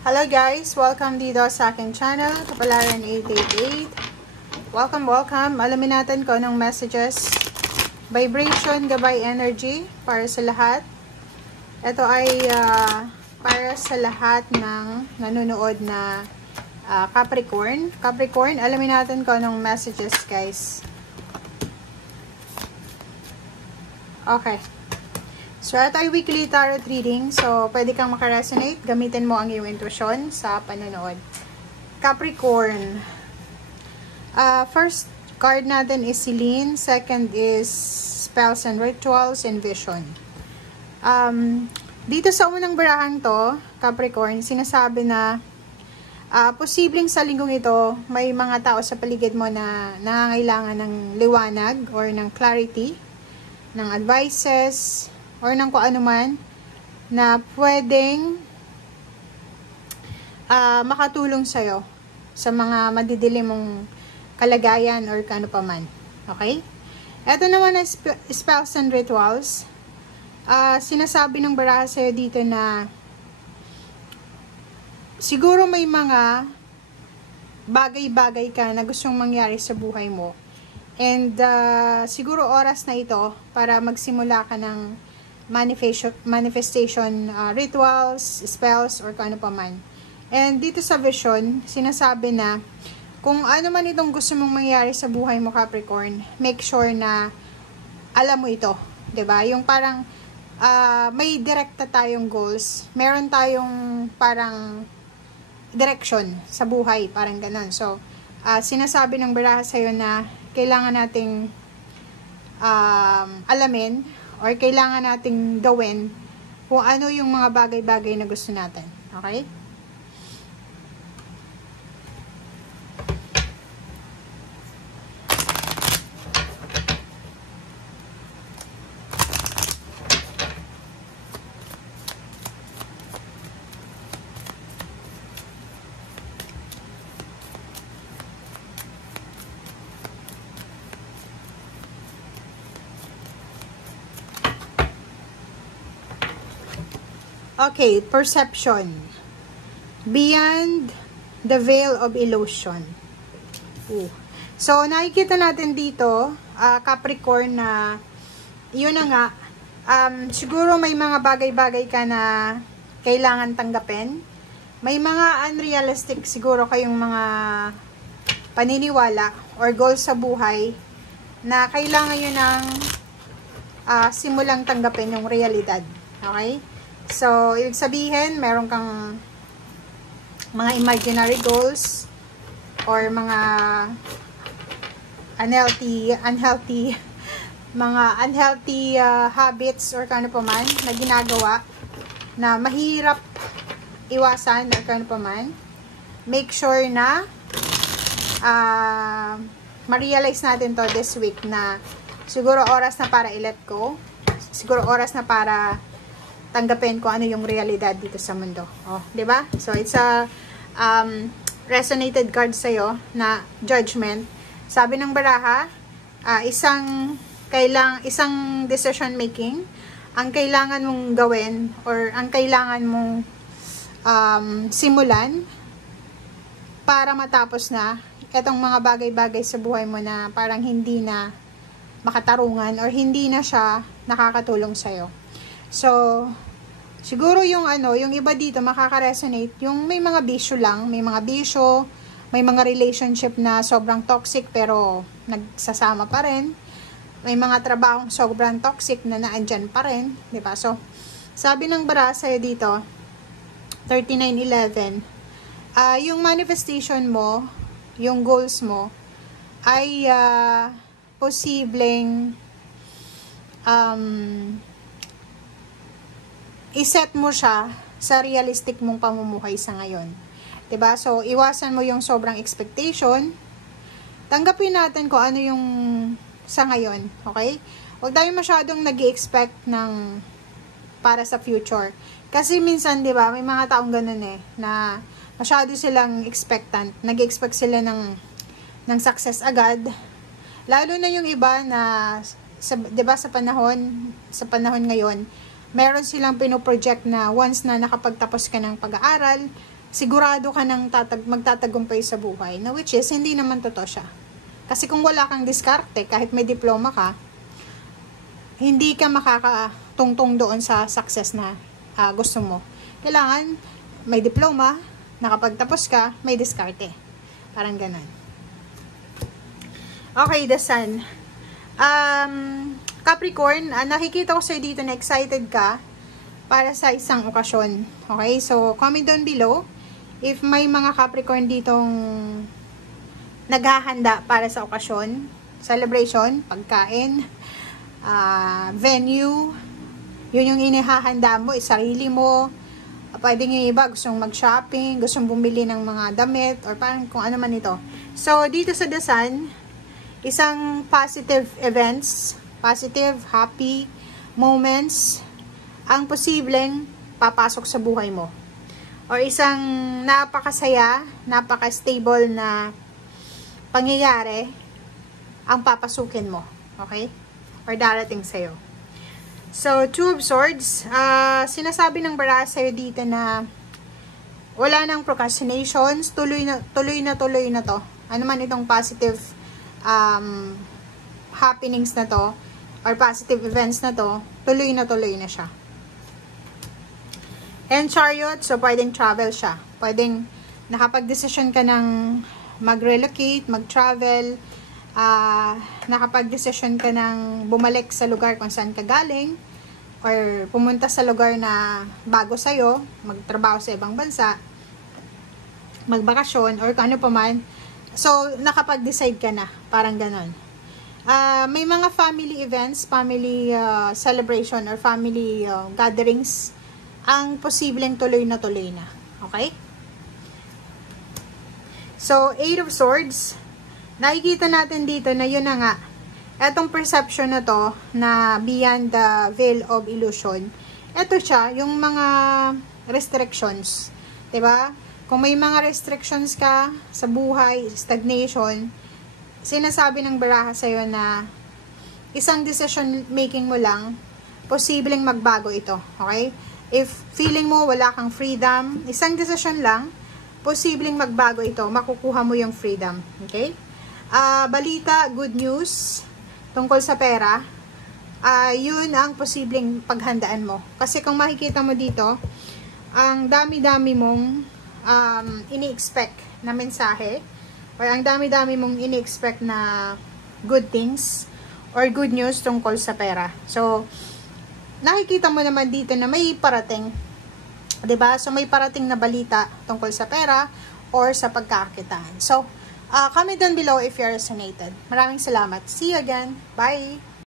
Hello guys! Welcome dito sa aking channel, Kapalaran 888. Welcome! Alamin natin kung anong messages, vibration, gabay energy para sa lahat. Ito ay para sa lahat ng nanonood na Capricorn. Capricorn, alamin natin kung anong messages guys. Okay. So, ito ay weekly tarot reading. So, pwede kang makaresonate. Gamitin mo ang iyong intuition sa panonood. Capricorn. First card natin is Celine. Second is Spells and Rituals and Vision. Dito sa unang barahang to, Capricorn, sinasabi na posibleng sa linggong ito, may mga tao sa paligid mo na nangangailangan ng liwanag or ng clarity, ng advices, or ng kung ano man na pwedeng makatulong sa'yo sa mga madidilim mong kalagayan or kano pa man. Okay? Ito naman ay Spells and Rituals. Sinasabi ng baraha sa'yo dito na siguro may mga bagay-bagay ka na gustong mangyari sa buhay mo. And siguro oras na ito para magsimula ka ng manifestation rituals, spells, or kung ano pa man. And dito sa vision, sinasabi na kung ano man itong gusto mong mangyari sa buhay mo, Capricorn, make sure na alam mo ito. 'Di ba? Yung parang may direkta tayong goals. Meron tayong parang direction sa buhay, parang ganun. So, sinasabi ng baraha sa'yo na kailangan nating alamin or kailangan nating gawin kung ano yung mga bagay-bagay na gusto natin. Okay? Okay, perception. Beyond the veil of illusion. So, nakikita natin dito, Capricorn, na yun na nga, siguro may mga bagay-bagay ka na kailangan tanggapin. May mga unrealistic siguro kayong mga paniniwala or goals sa buhay na kailangan nyo ng simulang tanggapin yung realidad. Okay? So, ibig sabihin, meron kang mga imaginary goals or mga unhealthy habits or kano pa man na ginagawa na mahirap iwasan or kano pa man. Make sure na ma-realize natin to this week na siguro oras na para i-let go. Siguro oras na para tanggapin kung ano yung realidad dito sa mundo. Oh, 'di ba? So it's a resonated card sa iyo na judgment. Sabi ng baraha, isang decision making ang kailangan mong gawin or ang kailangan mong simulan para matapos na itong mga bagay-bagay sa buhay mo na parang hindi na makatarungan or hindi na siya nakakatulong sa iyo. So, siguro yung yung iba dito makaka-resonate, yung may mga bisyo lang, may mga bisyo, may mga relationship na sobrang toxic pero nagsasama pa rin. May mga trabahong sobrang toxic na naandyan pa rin, 'di ba? So, sabi ng baraha sa'yo dito, 3911, yung manifestation mo, yung goals mo ay posibleng iset mo siya sa realistic mong pamumuhay sa ngayon. 'Di ba? So, iwasan mo yung sobrang expectation. Tanggapin natin kung ano yung sa ngayon, okay? Huwag tayo masyadong nag-i-expect ng para sa future. Kasi minsan, 'di ba, may mga taong ganun na masyado silang expectant. Nag-expect sila ng success agad. Lalo na yung iba na 'di ba sa panahon ngayon, meron silang pinoproject na once na nakapagtapos ka ng pag-aaral, sigurado ka ng magtatagumpay sa buhay, na which is, hindi naman totoo siya. Kasi kung wala kang diskarte, kahit may diploma ka, hindi ka makakatungtong doon sa success na gusto mo. Kailangan may diploma, nakapagtapos ka, may diskarte. Parang ganun. Okay, the Sun. Capricorn, nakikita ko sa'yo dito na excited ka para sa isang okasyon. Okay, so comment down below if may mga Capricorn ditong naghahanda para sa okasyon, celebration, pagkain, venue, yun yung inihahanda mo, sarili mo. Pwedeng yung iba gustong mag-shopping, gustong bumili ng mga damit, or parang kung ano man ito. So, dito sa The Sun, isang positive events, positive, happy moments, ang posibleng papasok sa buhay mo. Or isang napakasaya, napaka-stable na pangyayari, ang papasukin mo. Okay? Or darating sa'yo. So, Two of Swords, sinasabi ng baraha sa'yo dito na wala nang procrastinations, tuloy na to. Ano man itong positive happenings na to, or positive events na to, tuloy na siya. And Chariot, so pwedeng travel siya. Pwedeng nakapag-desisyon ka ng mag-relocate, mag-travel, nakapag-desisyon ka ng bumalik sa lugar kung saan ka galing, or pumunta sa lugar na bago sa'yo, magtrabaho sa ibang bansa, magbakasyon, or kung ano pa man. So, nakapag-decide ka na. Parang ganon. May mga family events, family celebration, or family gatherings, ang posibleng tuloy na. Okay? So, Eight of Swords, nakikita natin dito na yun na nga, etong perception na to, na beyond the veil of illusion, eto siya, yung mga restrictions. Diba? Kung may mga restrictions ka sa buhay, stagnation, sinasabi ng baraha sa'yo na isang decision making mo lang, posibleng magbago ito. Okay? If feeling mo wala kang freedom, isang decision lang, posibleng magbago ito. Makukuha mo yung freedom. Okay? Balita, good news, tungkol sa pera, yun ang posibleng paghandaan mo. Kasi kung makikita mo dito, ang dami-dami mong ini-expect na mensahe, or ang dami-dami mong ini-expect na good things, or good news tungkol sa pera. So, nakikita mo naman dito na may parating. 'Di ba? So, may parating na balita tungkol sa pera, or sa pagkakakitaan. So, comment down below if you resonated. Maraming salamat. See you again. Bye!